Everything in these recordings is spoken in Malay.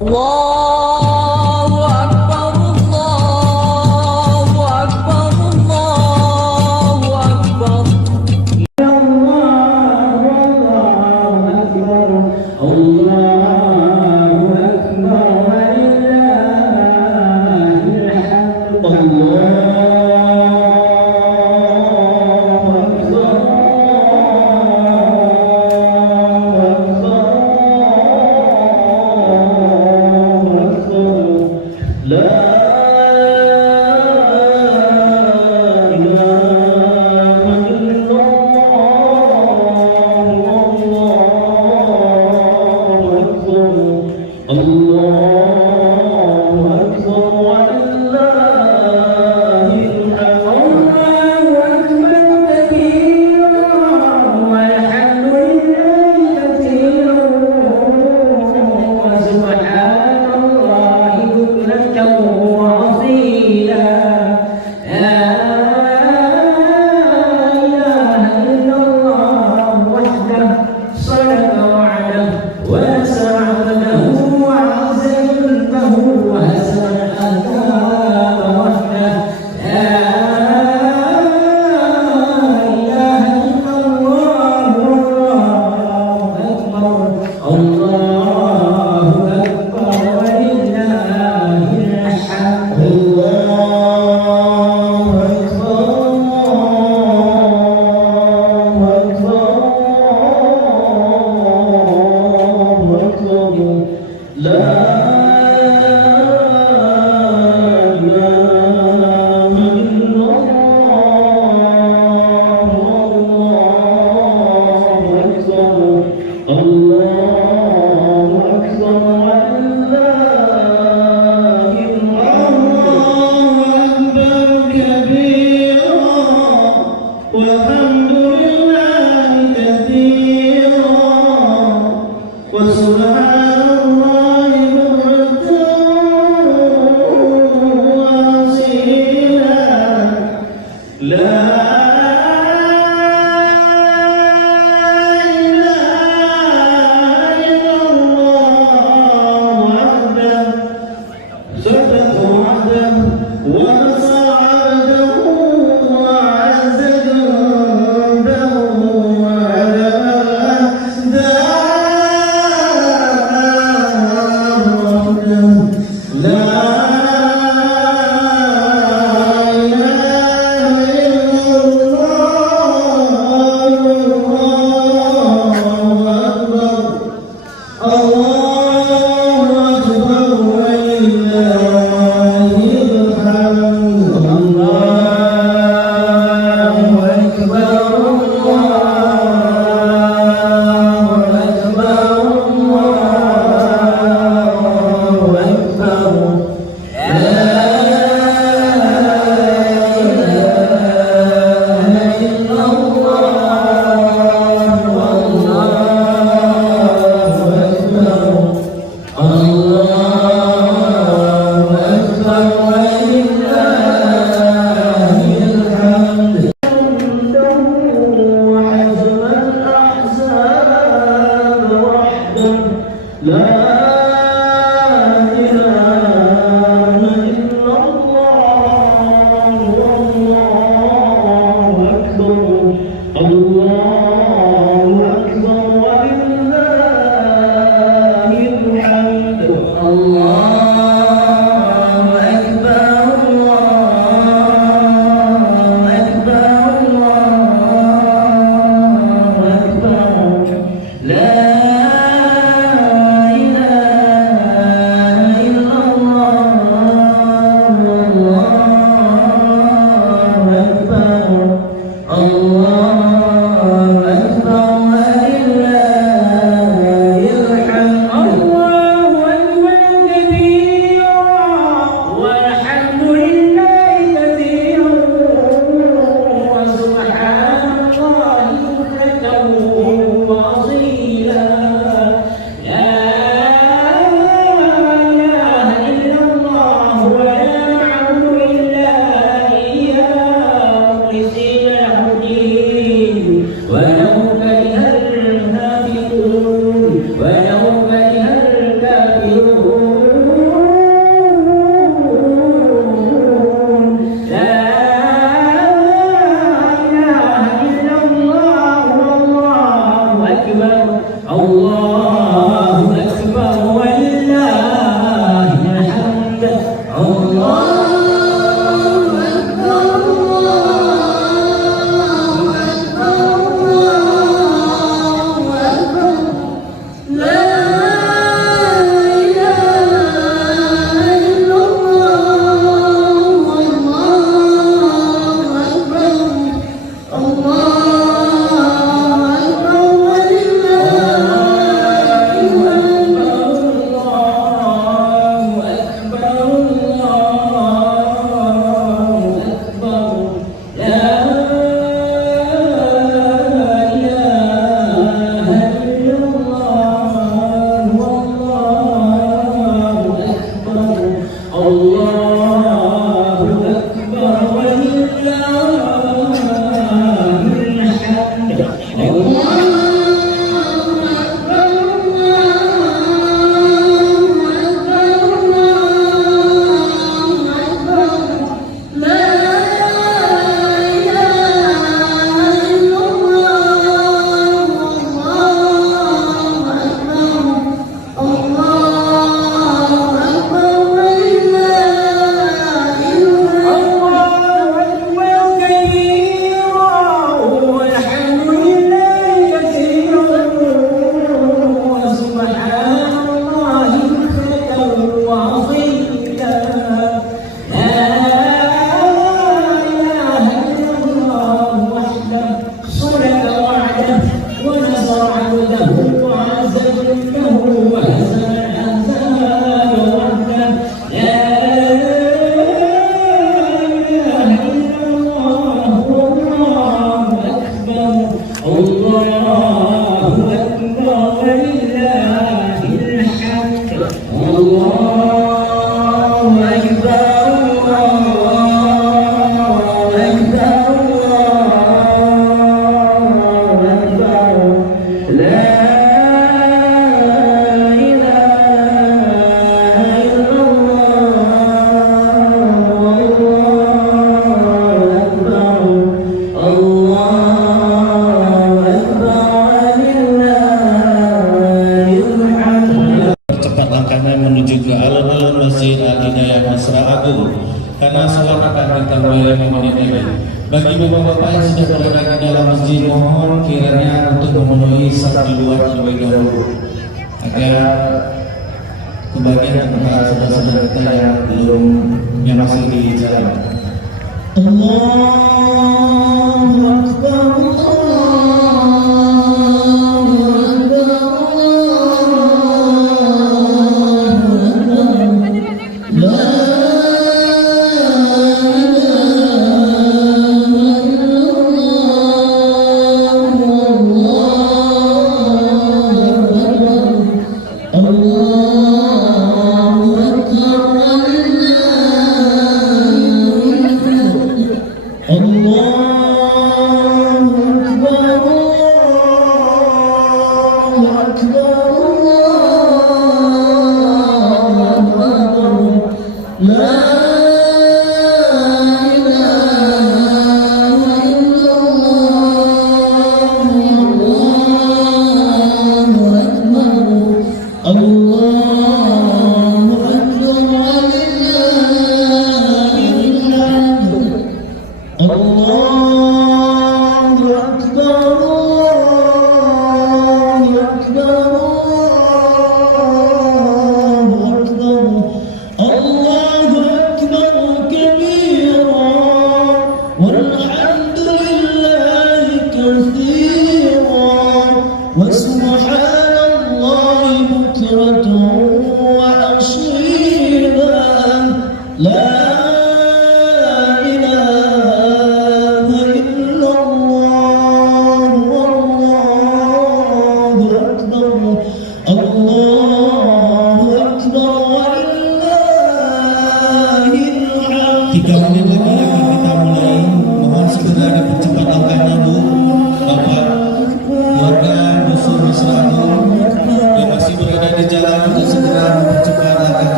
الله أكبر الله أكبر الله أكبر الله أكبر الله أكبر ولله الحمد والحمد لله كثيرا وسبحان الله بكرة وأصيلا لا إله إلا الله وحده صدق وعده ونصر عبده وعز جنده وعلى أحداه وحده لا إله إلا الله الله أكبر ولله الحمد الله أكبر الله أكبر الله أكبر لا إله إلا الله والله أكبر الله أكبر ولله الحمد وحزم الأحزاب وحده لا إله إلا الله والله أكبر الله أكبر ولله الحمد الله أكبر الله أكبر الله أكبر لا إله إلا الله والله أكبر الله أكبر ولله الحمد الله أكبر كبيرا Karena sholat akan ditambah 5 menit lagi. Bagi bapak-bapak yang sudah berada di dalam masjid, mohon kiranya untuk memenuhi saf di luar terlebih dahulu, agar kebagian tempat saudara-saudara kita yang belum yang masih di jalan. Allahu Akbar.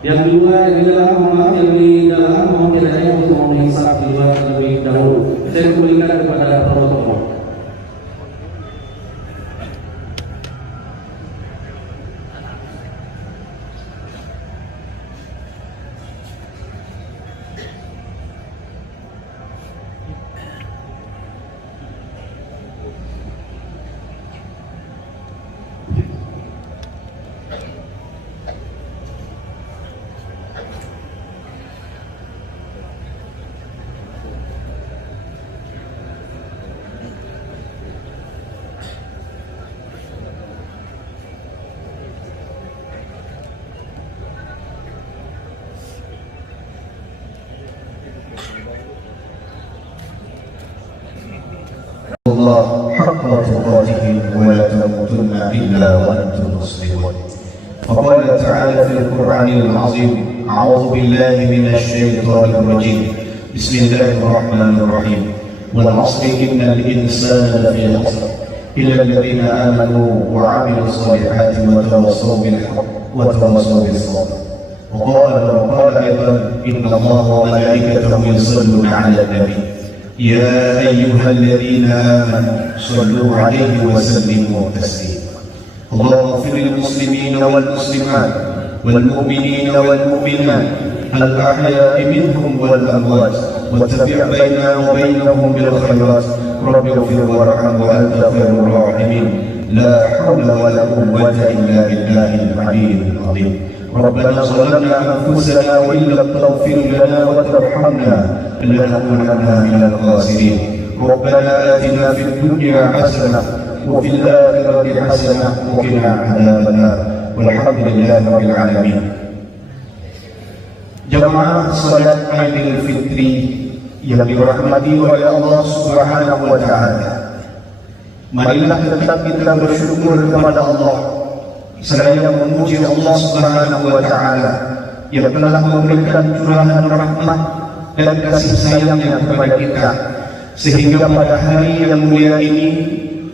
Yang kedua, yang di dalam mohon yang di dalam mohon kiranya untuk menghisap di luar terlebih dahulu. Saya kembalikan kepada protokol. الله حق تقاته ولا تموتن إلا وأنتم مسلمون. فقال تعالى في القرآن العظيم: أعوذ بالله من الشيطان الرجيم. بسم الله الرحمن الرحيم. والعصر إن الإنسان لفي خسر إلا الذين آمنوا وعملوا الصالحات وتواصوا بالحق وتواصوا بالصبر. وقال أيضا إن الله وملائكته يصلون على النبي يا أيها الذين آمنوا صلوا عليه وسلموا تسليما. اللهم اغفر للمسلمين والمسلمات والمؤمنين والمؤمنات الأحياء منهم والأموات واتبع بيننا وبينهم بالخيرات. رب اغفر وارحم وأنت خير الراحمين. لا حول ولا قوة إلا بالله العلي العظيم. ربنا ظلمنا أنفسنا وإن لم تغفر لنا وترحمنا لنكونن من الخاسرين. ربنا آتنا في الدنيا حسنة وفي الآخرة حسنة وقنا عذاب النار. والحمد لله رب العالمين. Jamaah salat Aidil Fitri yang dirahmati oleh Allah Subhanahu wa taala. Marilah tetap kita bersyukur kepada Allah seraya memuji Allah Subhanahu wa taala yang telah memberikan curahan rahmat dan kasih sayangnya kepada kita, sehingga pada hari yang mulia ini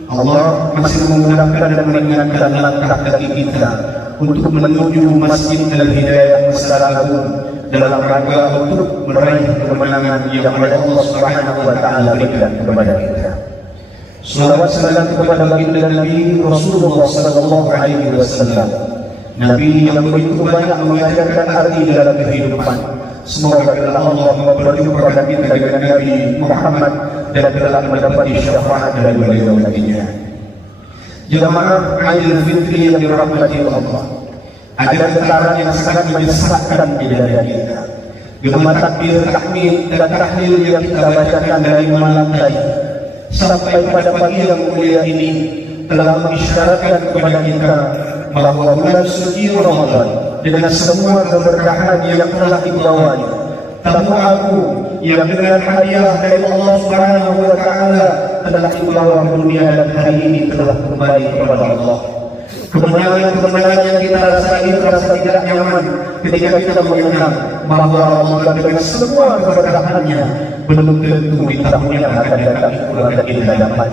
Allah masih memudahkan dan meringankan langkah kaki kita untuk menuju Masjid Al-Hidayah Masjid Agung dalam rangka untuk meraih kemenangan yang Allah Subhanahu wa taala berikan kepada kita. Salawat salam kepada baginda Nabi Rasulullah sallallahu alaihi wasallam, Nabi yang begitu banyak mengajarkan arti dalam kehidupan. Semoga Allah mempertemukan kita dengan Nabi Muhammad dan telah mendapati syafaat dari beliau nantinya. Jemaah Aidil Fitri yang dirahmati Allah, ada getaran yang sangat menyesakkan di dada kita. Gema takbir, tahmid dan tahlil yang kita bacakan dari malam tadi sampai pada pagi yang mulia ini telah mengisyaratkan kepada kita bahwa bulan suci Ramadan dengan semua keberkahan yang telah dibawanya, tamu aku yang dengan hadiah dari Allah Subhanahu wa taala telah dibawa ke dunia dan hari ini telah kembali kepada Allah. Kemenangan yang kita rasakan terasa tidak nyaman ketika kita mengenal bahwa Allah dengan semua keberkahannya belum tentu di tahun yang akan datang itulah kita dapat.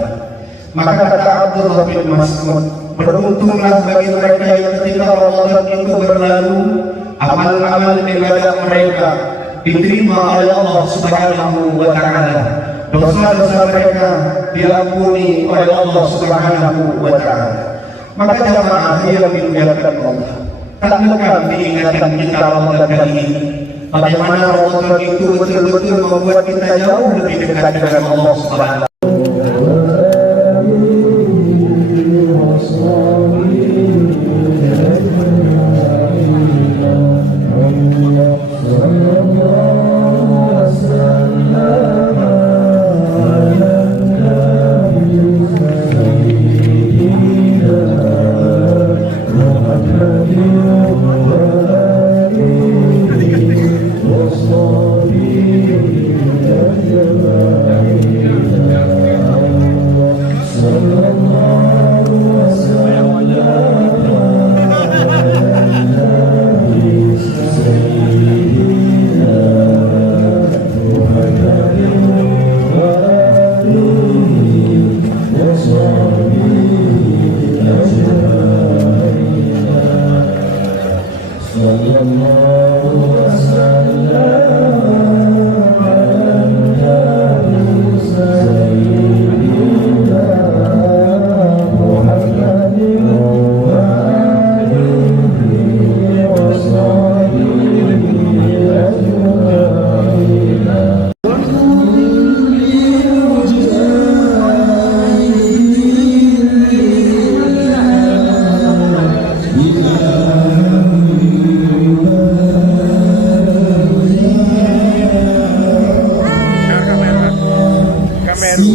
Maka kata Abdullah bin Mas'ud, beruntunglah bagi mereka yang ketika Ramadan itu berlalu, amal-amal ibadah mereka diterima oleh Allah Subhanahu wa taala. Dosa-dosa mereka diampuni oleh Allah Subhanahu wa taala. Maka jamaah yang dimuliakan Allah, tak lekang diingatkan kita Ramadan kali ini. Bagaimana Ramadan itu betul-betul membuat kita jauh lebih dekat dengan Allah Subhanahu wa taala. Kamera.